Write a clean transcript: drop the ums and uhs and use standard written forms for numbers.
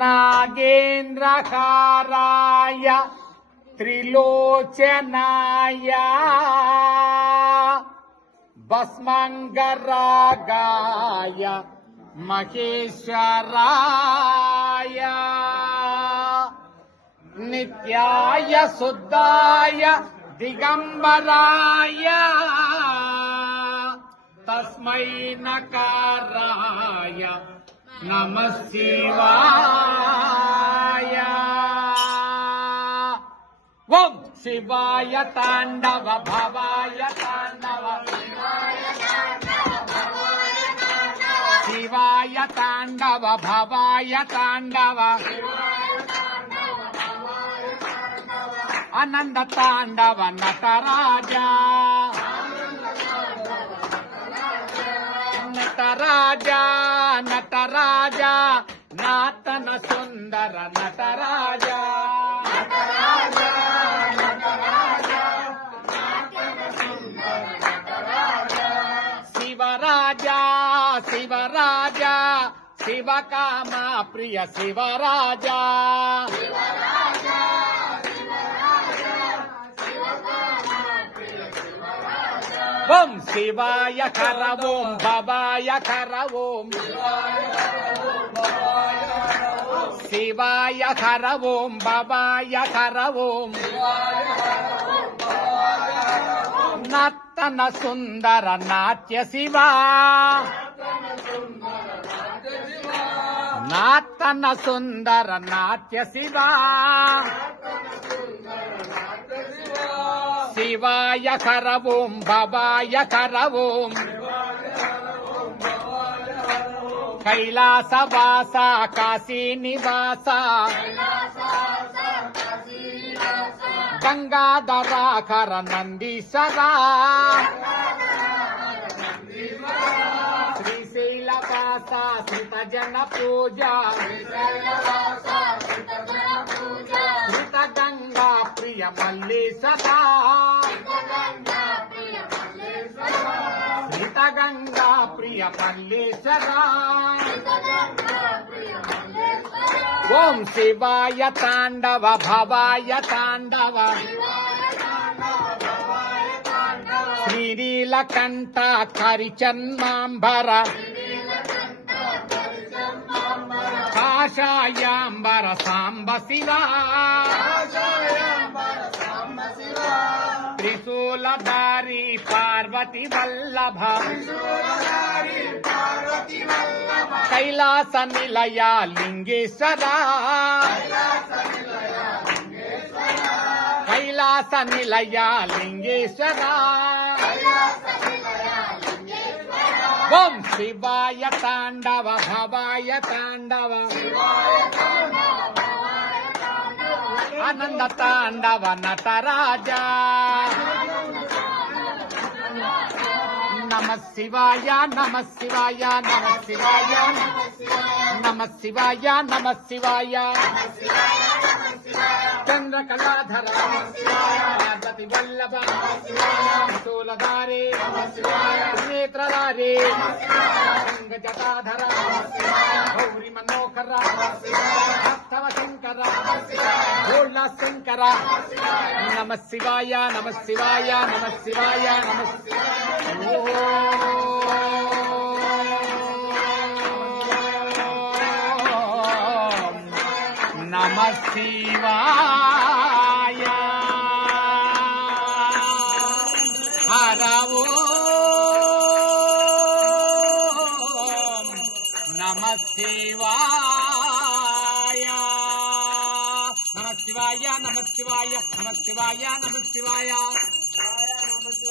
नागेन्द्रहाराय त्रिलोचनाय भस्मंगरागाय महेश्वराय नित्याय शुद्धाय दिगंबराय तस्मै नकाराय नमः शिवाय। ओम शिवाय तांडव भवाय तांडव शिवाय तांडव भवाय तांडव आनंद तांडव नटराजा नटराजा नटराजा नातन सुंदर नटराजा शिवराजा शिवराजा शिवकामा प्रिय शिवराजा ओम शिवाय कर ओम भवाय कर ओम शिवाय कर ओम भवाय कर ओम नर्तन सुंदर नाट्य शिवा नर्तन सुंदर नाट्य शिवा शिवाय कर ओम भवाय कर ओम कैलासवासा काशी निवासा गंगाधराकर नंदीश्वरा श्रीशैलवासा श्रितजन पूजा श्रित गंगा प्रिय मल्लेश्वरा श्रित गंगा प्रिय मल्लेश्वरा ओम शिवाय तांडव भवाय तांडव श्रीनीलकंठ करिचन्मांबर काषायांबर सांब शिवा त्रिशूलधारी पार्वती वल्लभ कैलास निलया लिंगेश्वरा कैलास निलया लिंगेश्वरा ओम शिवाय तांडव भवाय तांडव आनंद तांडव नटराजा नमः शिवाय नमः शिवाय नमः शिवाय नमः शिवाय नमः शिवाय चंद्रकलाधर पार्वती वल्लभ शूलधारे नेत्रधारे जटाधर गौरी मनोहर भक्तव शंकर भोला शंकर नमः शिवाय नमः शिवाय नमः शिवाय नमः नमः शिवाय हर ओम नमः शिवाय नमः शिवाय नमः शिवाय नमः शिवाय नमः शिवाय